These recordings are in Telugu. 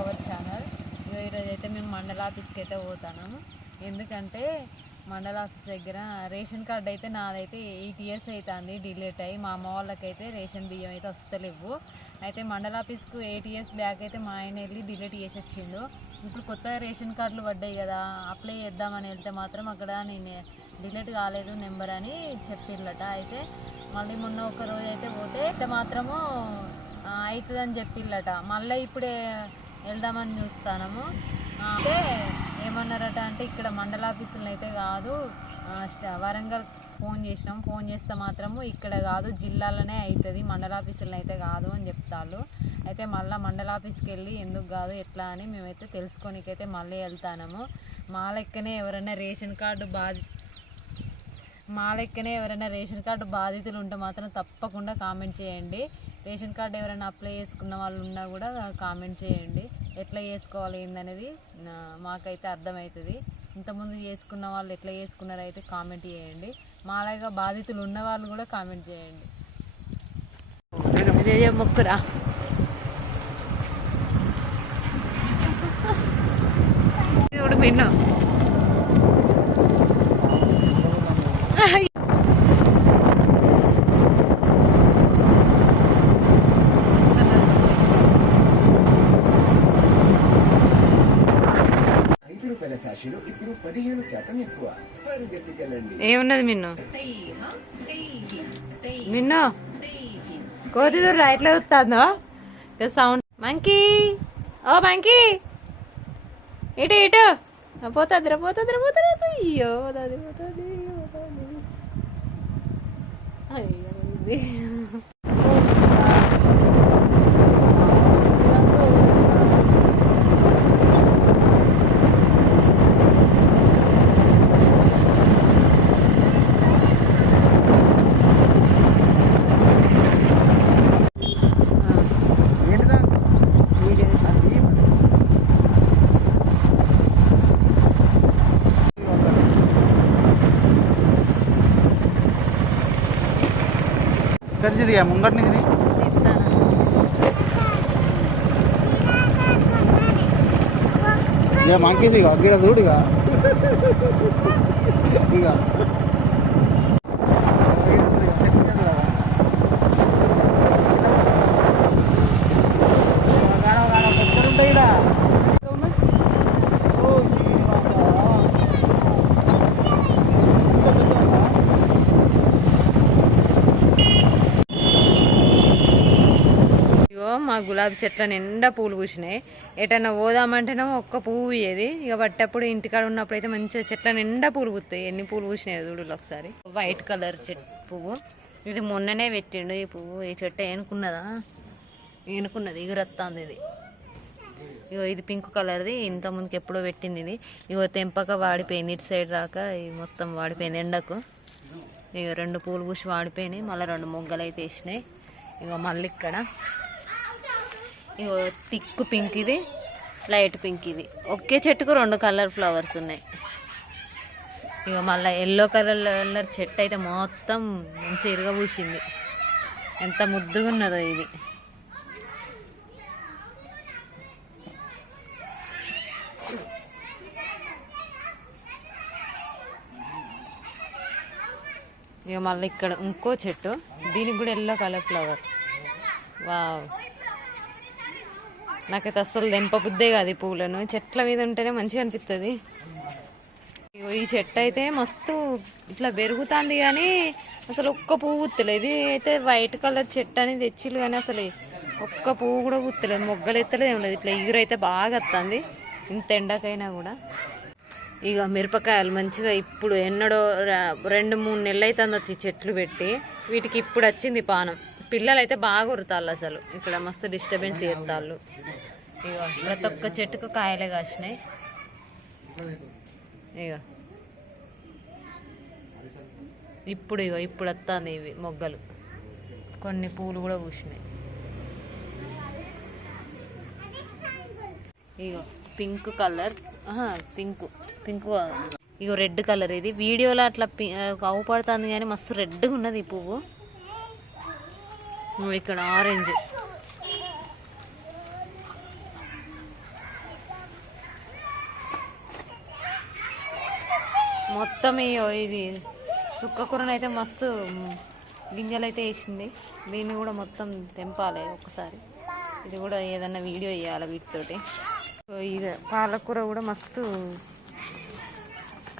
Our channel. ఈరోజు అయితే మేము మండల ఆఫీస్కి అయితే పోతున్నాము. ఎందుకంటే మండల ఆఫీస్ దగ్గర రేషన్ కార్డు అయితే నాదైతే 8 years అవుతుంది డిలీట్ అయ్యి. మా అమ్మ వాళ్ళకైతే రేషన్ బియ్యం అయితే వస్తలేవు. అయితే మండల ఆఫీస్కు 8 years బ్యాక్ అయితే మా ఆయన వెళ్ళి డిలీట్ చేసి వచ్చిండు. ఇప్పుడు కొత్త రేషన్ కార్డులు పడ్డాయి కదా, అప్లై చేద్దామని వెళ్తే మాత్రం అక్కడ నేను డిలీట్ కాలేదు నెంబర్ అని చెప్పిళ్ళట. అయితే మళ్ళీ మొన్న ఒక రోజు అయితే పోతే మాత్రము అవుతుందని చెప్పిళ్ళట. మళ్ళీ ఇప్పుడే వెళ్దామని చూస్తాము. అంటే ఏమన్నారట అంటే ఇక్కడ మండల ఆఫీసులు అయితే కాదు, వరంగల్ ఫోన్ చేసినాం, ఫోన్ చేస్తే మాత్రము ఇక్కడ కాదు జిల్లాలోనే అవుతుంది, మండల ఆఫీసులు అయితే కాదు అని చెప్తారు. అయితే మళ్ళీ మండల ఆఫీస్కి వెళ్ళి ఎందుకు కాదు ఎట్లా అని మేమైతే తెలుసుకోనికైతే మళ్ళీ వెళ్తాము. మా లెక్కనే ఎవరైనా రేషన్ కార్డు బాధితులు ఉంటే మాత్రం తప్పకుండా కామెంట్ చేయండి. రేషన్ కార్డు ఎవరైనా అప్లై చేసుకున్న వాళ్ళు ఉన్నా కూడా కామెంట్ చేయండి. ఎట్లా చేసుకోవాలి ఏందనేది మాకైతే అర్థమవుతుంది. ఇంతకుముందు చేసుకున్న వాళ్ళు ఎట్లా చేసుకున్నారో అయితే కామెంట్ చేయండి. మాలాగా బాధితులు ఉన్న వాళ్ళు కూడా కామెంట్ చేయండి. ఇదే మొక్కురా ఇప్పుడు విన్నా ఏమున్నది మిన్ను కోతి దూరా ఎట్లా వస్తుందో సౌండ్. మంకీ ఓ మంకీ ఇటు ఇటు పోతుంది అయ్యో పోతుంది అయ్యో. ముంగట్ నుంచి ఇక మంకీస్ ఇక అక్కడ చూడు ఇక మా గులాబీ చెట్ల నిండా పూలు పూసినాయి. ఎటన్నా పోదామంటేనేమో ఒక్క పువ్వు పూయేది. ఇక పట్టేప్పుడు ఇంటికాడ ఉన్నప్పుడు అయితే మంచిగా చెట్ల నిండా పూలు పూస్తాయి. ఎన్ని పూలు పూసినాయి చూడు ఒకసారి. వైట్ కలర్ పువ్వు ఇది మొన్ననే పెట్టిండు. ఈ పువ్వు ఈ చెట్టు ఏనుకున్నది ఎగురొస్తుంది ఇది. ఇగో ఇది పింక్ కలర్ది, ఇంత ముందుకు ఎప్పుడో పెట్టింది ఇది. ఇగో తెంపక వాడిపోయింది, ఇటు సైడ్ రాక మొత్తం వాడిపోయింది ఎండకు. ఇక 2 పూలు పూసి వాడిపోయినాయి. మళ్ళీ 2 మొగ్గలు అయితే వేసినాయి. ఇక మళ్ళీ ఇక్కడ ఇగో థిక్ పింక్ ఇది, లైట్ పింక్ ఇది. ఒకే చెట్టుకు 2 కలర్ ఫ్లవర్స్ ఉన్నాయి. ఇక మళ్ళీ ఎల్లో కలర్ చెట్టు అయితే మొత్తం మంచి ఇరగబూసింది. ఎంత ముద్దుగా ఉన్నదో ఇది. ఇక మళ్ళీ ఇక్కడ ఇంకో చెట్టు, దీనికి కూడా ఎల్లో కలర్ ఫ్లవర్. వావ్, నాకైతే అస్సలు దెంపబుద్దే కాదు ఈ పువ్వులను. చెట్ల మీద ఉంటేనే మంచిగా అనిపిస్తుంది. ఈ చెట్టు అయితే మస్తు ఇట్లా పెరుగుతుంది కానీ అసలు ఒక్క పువ్వు పుత్తలేదు. ఇది అయితే వైట్ కలర్ చెట్టు అని తెచ్చిళ్ళు కానీ అసలు ఒక్క పువ్వు కూడా పుత్తలేదు, మొగ్గలు ఎత్తలేదు, ఏం లేదు. ఇట్లా ఎగురైతే బాగా వస్తుంది ఇంత ఎండకైనా కూడా. ఇక మిరపకాయలు మంచిగా ఇప్పుడు ఎన్నడో 2-3 నెలలు అవుతుంది వచ్చి చెట్లు పెట్టి. వీటికి ఇప్పుడు వచ్చింది పానం. పిల్లలు అయితే బాగా ఉరుతాళ్ళు అసలు. ఇక్కడ మస్తు డిస్టర్బెన్స్ చేస్తాళ్ళు. ఇక ప్రతి ఒక్క చెట్టుకు కాయలే కాసినాయి. ఇక ఇప్పుడు వస్తుంది ఇవి మొగ్గలు. కొన్ని పూలు కూడా పూసినాయి. ఇగో పింక్ కలర్, పింక్ ఇగో రెడ్ కలర్. ఇది వీడియోలో అట్లా అవుపడుతుంది కానీ మస్తు రెడ్గా ఉన్నది ఈ పువ్వు. ఇక్కడ ఆరెంజ్. మొత్తం ఇది సుక్క కూరనైతే మస్తు గింజలు అయితే వేసింది. దీన్ని కూడా మొత్తం తెంపాలి ఒకసారి. ఇది కూడా ఏదన్నా వీడియో వేయాలి వీటితోటి. ఇది పాలకూర కూడా మస్తు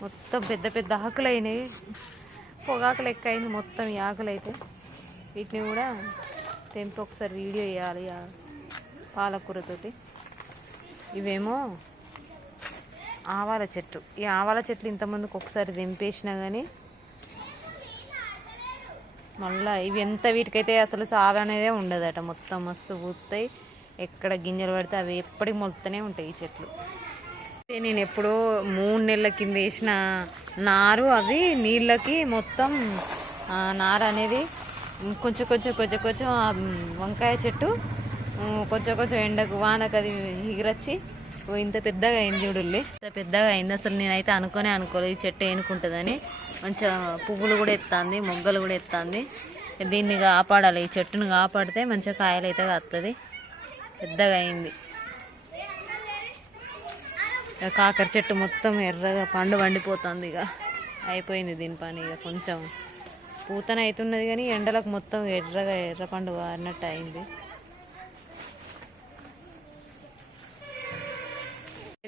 మొత్తం పెద్ద పెద్ద ఆకులు అయినాయి, పొగాకులు లెక్క అయింది మొత్తం ఈ ఆకులు అయితే. వీటిని కూడా తెంపి ఒకసారి వీడియో వేయాలి పాలకూరతోటి. ఇవేమో ఆవాల చెట్టు. ఈ ఆవాల చెట్లు ఇంతమందికి ఒకసారి తెంపేసినా కానీ మళ్ళీ ఇవి ఎంత వీటికైతే అసలు సాగు అనేదే ఉండదట. మొత్తం మస్తు పూస్తాయి, ఎక్కడ గింజలు పడితే అవి ఎప్పటికి మొలుతూనే ఉంటాయి ఈ చెట్లు. నేను ఎప్పుడో 3 నెలల కింద వేసిన నారు, అవి నీళ్ళకి మొత్తం నారు అనేది కొంచెం కొంచెం కొంచెం కొంచెం వంకాయ చెట్టు కొంచెం కొంచెం ఎండకు వానకు అది ఎగిరొచ్చి ఇంత పెద్దగా అయింది చూడుల్లి. ఇంత పెద్దగా అయింది. అసలు నేనైతే అనుకోలేదు ఈ చెట్టు ఏనుకుంటుందని. మంచిగా పువ్వులు కూడా ఎత్తాంది, మొగ్గలు కూడా ఎత్తాంది. దీన్ని కాపాడాలి, ఈ చెట్టును కాపాడితే మంచిగా కాయలు అయితే కాస్తుంది. పెద్దగా అయింది. కాకర చెట్టు మొత్తం ఎర్రగా పండు వండిపోతుంది. ఇక అయిపోయింది దీని పని. ఇక కొంచెం పూతన అవుతున్నది కానీ ఎండలకు మొత్తం ఎర్ర పండు వారినట్టు అయింది.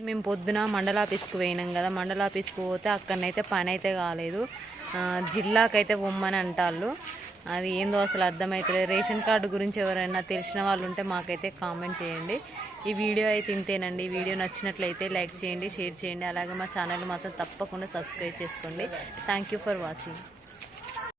మేము పొద్దున మండల ఆఫీస్కి పోయినాం కదా. మండల ఆఫీస్కి పోతే అక్కడనైతే పని అయితే కాలేదు. జిల్లాకైతే పొమ్మని అంటాళ్ళు. అది ఏందో అసలు అర్థమవుతుంది. రేషన్ కార్డు గురించి ఎవరైనా తెలిసిన వాళ్ళు ఉంటే మాకైతే కామెంట్ చేయండి. ఈ వీడియో అయితే ఇంతేనండి. ఈ వీడియో నచ్చినట్లయితే లైక్ చేయండి, షేర్ చేయండి. అలాగే మా ఛానల్ మాత్రం తప్పకుండా సబ్స్క్రైబ్ చేసుకోండి. Thank you for watching.